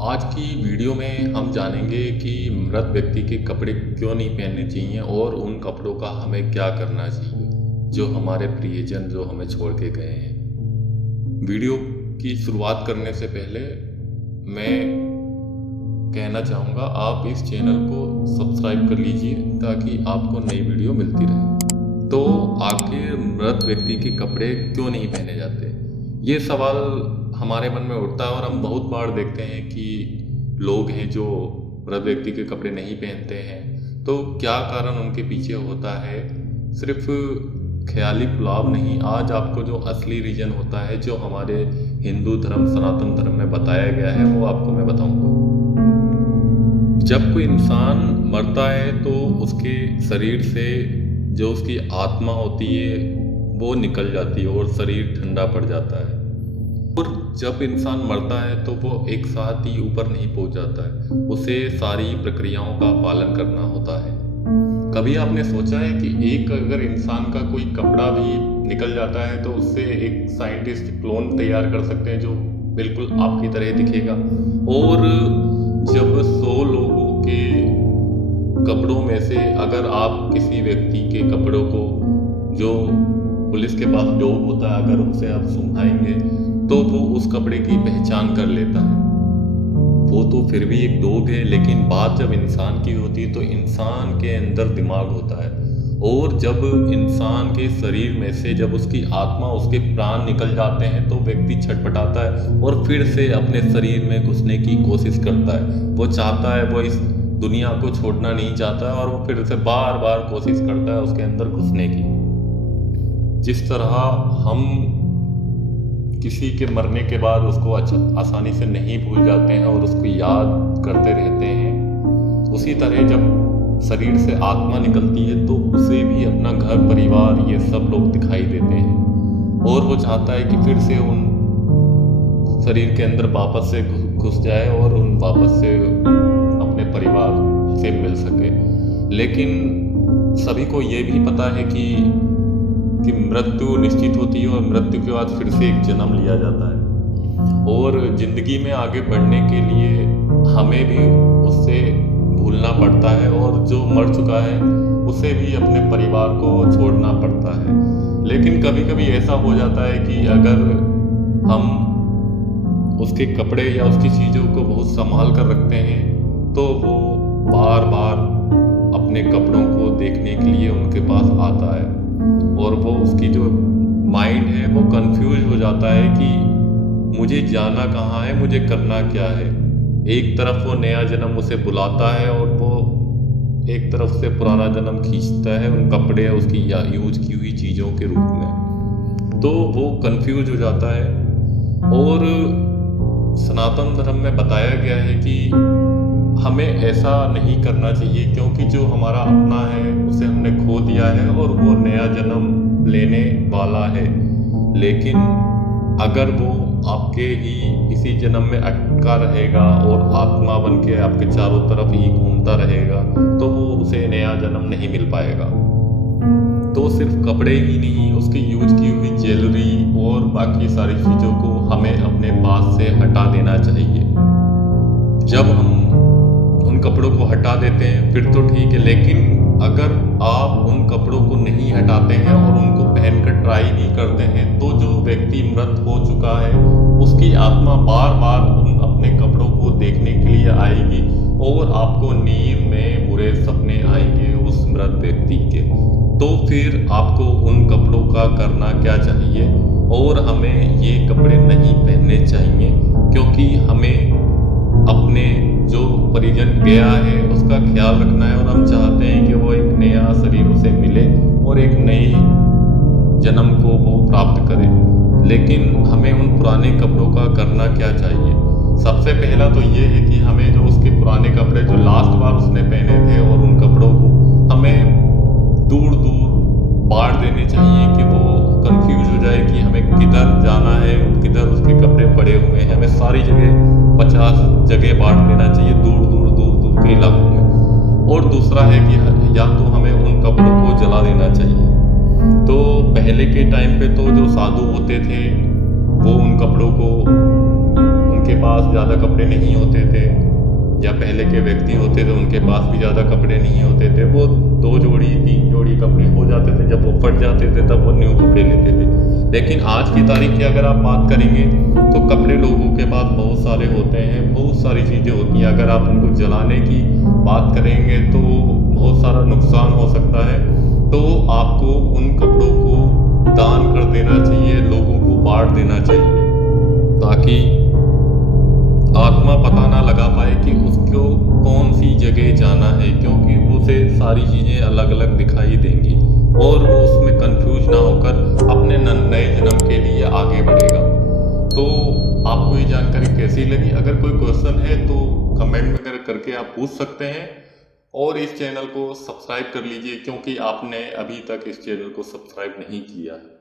आज की वीडियो में हम जानेंगे कि मृत व्यक्ति के कपड़े क्यों नहीं पहनने चाहिए और उन कपड़ों का हमें क्या करना चाहिए जो हमारे प्रियजन जो हमें छोड़ के गए हैं। वीडियो की शुरुआत करने से पहले मैं कहना चाहूँगा आप इस चैनल को सब्सक्राइब कर लीजिए ताकि आपको नई वीडियो मिलती रहे। तो आखिर मृत व्यक्ति के कपड़े क्यों नहीं पहने जाते, ये सवाल हमारे मन में उठता है और हम बहुत बार देखते हैं कि लोग हैं जो मृत व्यक्ति के कपड़े नहीं पहनते हैं। तो क्या कारण उनके पीछे होता है? सिर्फ ख्याली पुलाव नहीं, आज आपको जो असली रीज़न होता है जो हमारे हिंदू धर्म सनातन धर्म में बताया गया है वो आपको मैं बताऊंगा। जब कोई इंसान मरता है तो उसके शरीर से जो उसकी आत्मा होती है वो निकल जाती है और शरीर ठंडा पड़ जाता है। और जब इंसान मरता है तो वो एक साथ ही ऊपर नहीं पहुंच जाता है, उसे सारी प्रक्रियाओं का पालन करना होता है। कभी आपने सोचा है कि एक अगर इंसान का कोई कपड़ा भी निकल जाता है तो उससे एक साइंटिस्ट क्लोन तैयार कर सकते हैं जो बिल्कुल आपकी तरह दिखेगा। और जब 100 लोगों के कपड़ों में से अगर आप किसी व्यक्ति के कपड़ों को, जो पुलिस के पास डॉग होता है, अगर उनसे आप सुंघाएंगे तो वो उस कपड़े की पहचान कर लेता है। वो तो फिर भी एक डॉग है, लेकिन बात जब इंसान की होती है तो इंसान के अंदर दिमाग होता है। और जब इंसान के शरीर में से जब उसकी आत्मा, उसके प्राण निकल जाते हैं तो व्यक्ति छटपटाता है और फिर से अपने शरीर में घुसने की कोशिश करता है। वो चाहता है, वो इस दुनिया को छोड़ना नहीं चाहता है और वो फिर से बार बार कोशिश करता है उसके अंदर घुसने की। जिस तरह हम किसी के मरने के बाद उसको आसानी से नहीं भूल जाते हैं और उसको याद करते रहते हैं, उसी तरह जब शरीर से आत्मा निकलती है तो उसे भी अपना घर परिवार ये सब लोग दिखाई देते हैं और वो चाहता है कि फिर से उन शरीर के अंदर वापस से घुस जाए और उन वापस से अपने परिवार से मिल सके। लेकिन सभी को ये भी पता है कि मृत्यु निश्चित होती है और मृत्यु के बाद फिर से एक जन्म लिया जाता है। और ज़िंदगी में आगे बढ़ने के लिए हमें भी उससे भूलना पड़ता है और जो मर चुका है उसे भी अपने परिवार को छोड़ना पड़ता है। लेकिन कभी कभी ऐसा हो जाता है कि अगर हम उसके कपड़े या उसकी चीज़ों को बहुत संभाल कर रखते हैं तो वो बार बार अपने कपड़ों को देखने के लिए उनके पास आता है और वो उसकी जो माइंड है वो कंफ्यूज हो जाता है कि मुझे जाना कहाँ है, मुझे करना क्या है। एक तरफ वो नया जन्म उसे बुलाता है और वो एक तरफ से पुराना जन्म खींचता है उन कपड़े या उसकी यूज की हुई चीज़ों के रूप में। तो वो कंफ्यूज हो जाता है। और सनातन धर्म में बताया गया है कि हमें ऐसा नहीं करना चाहिए क्योंकि जो हमारा अपना है उसे हमने खो दिया है और वो नया जन्म लेने वाला है। लेकिन अगर वो आपके ही इसी जन्म में अटका रहेगा और आत्मा बन के आपके चारों तरफ ही घूमता रहेगा तो वो उसे नया जन्म नहीं मिल पाएगा। तो सिर्फ कपड़े ही नहीं, उसकी यूज की हुई ज्वेलरी और बाकी सारी चीज़ों को हमें अपने पास से हटा देना चाहिए। जब हम उन कपड़ों को हटा देते हैं फिर तो ठीक है, लेकिन अगर आप उन कपड़ों को नहीं हटाते हैं और उनको पहनकर ट्राई नहीं करते हैं तो जो व्यक्ति मृत हो चुका है उसकी आत्मा बार बार उन अपने कपड़ों को देखने के लिए आएगी और आपको नींद में बुरे सपने आएंगे उस मृत व्यक्ति के। तो फिर आपको उन कपड़ों का करना क्या चाहिए? और हमें ये कपड़े नहीं पहनने चाहिए क्योंकि हमें अपने जो परिजन गया है उसका ख्याल रखना है और हम चाहते हैं कि वो एक नया शरीर उसे मिले और एक नई जन्म को वो प्राप्त करे। लेकिन हमें उन पुराने कपड़ों का करना क्या चाहिए? सबसे पहला तो ये है कि हमें जो उसके पुराने कपड़े जो लास्ट बार उसने पहने थे और उन कपड़ों को हमें दूर दूर बांट देने चाहिए कि वो कंफ्यूज हो जाए कि हमें किधर जाना है, किधर उसके कपड़े पड़े हुए हैं। हमें सारी जगह 50 जगह बांट देना चाहिए दूर दूर दूर दूर के इलाकों में। और दूसरा है कि या तो हमें उन कपड़ों को जला देना चाहिए। तो पहले के टाइम पे तो जो साधु होते थे वो उन कपड़ों को उनके पास ज़्यादा कपड़े नहीं होते थे, या पहले के व्यक्ति होते थे उनके पास भी ज़्यादा कपड़े नहीं होते थे, वो 2 जोड़ी 3 जोड़ी कपड़े हो जाते थे, जब वो फट जाते थे तब वो न्यू कपड़े लेते थे। लेकिन आज की तारीख की अगर आप बात करेंगे तो कपड़े लोगों के पास बहुत सारे होते हैं, बहुत सारी चीज़ें होती हैं। अगर आप उनको जलाने की बात करेंगे तो बहुत सारा नुकसान हो सकता है, तो आपको उन कपड़ों को दान कर देना चाहिए, लोगों को बांट देना चाहिए, ताकि आत्मा पता ना लगा पाए कि उसको कौन सी जगह जाना है, क्योंकि उसे सारी चीज़ें अलग अलग दिखाई देंगी और वो उसमें कंफ्यूज ना होकर अपने नए जन्म के लिए आगे बढ़ेगा। तो आपको ये जानकारी कैसी लगी? अगर कोई क्वेश्चन है तो कमेंट में करके आप पूछ सकते हैं, और इस चैनल को सब्सक्राइब कर लीजिए, क्योंकि आपने अभी तक इस चैनल को सब्सक्राइब नहीं किया है।